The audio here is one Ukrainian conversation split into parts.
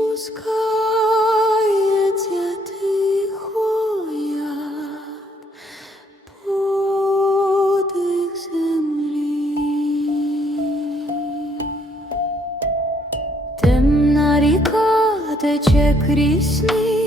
спускається тихо, як подих темна ріка тече крізь сніг.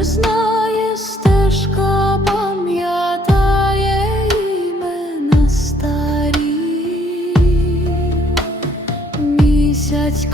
Тепер знає стежка, пам'ятає імена старі місяць.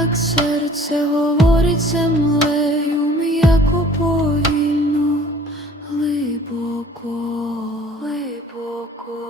як серце говорить землею, м'яко повільно, глибоко, глибоко.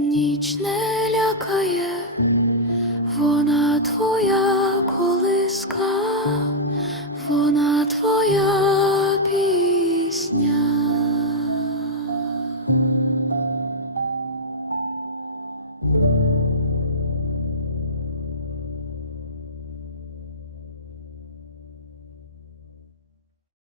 Ніч не лякає, вона твоя колиска.